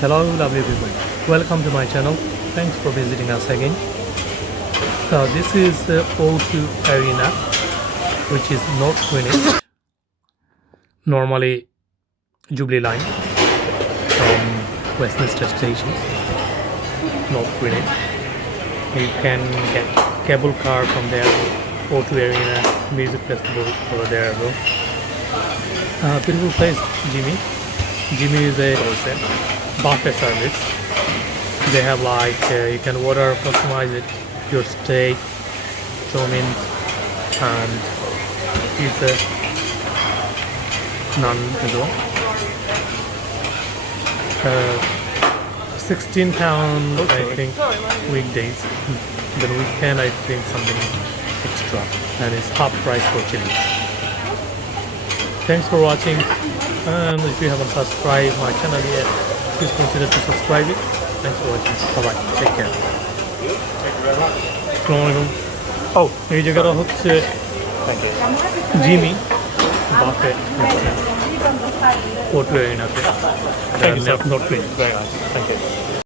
Hello, lovely people. Welcome to my channel. Thanks for visiting us again. This is the O2 Arena, which is North Greenwich. Normally, Jubilee Line from Westminster Station, North Greenwich. You can get cable car from there. O2 Arena Music Festival over there as well. Beautiful place, Jimmy. Jimmy is a buffet service. They have you can order, customize it, your steak, chow-mein, and pizza, naan as well. £16 I think weekdays. Then weekend I think something extra, and it's half price for chili. Thanks for watching, and if you haven't subscribed my channel yet, please consider to subscribe it. Thanks for watching. Bye bye. Take care. আসসালামু আলাইকুম। এই জায়গাটা হচ্ছে Jimmy Buffett O2 এরিনাতে। Thank you sir. Not please. Thank you.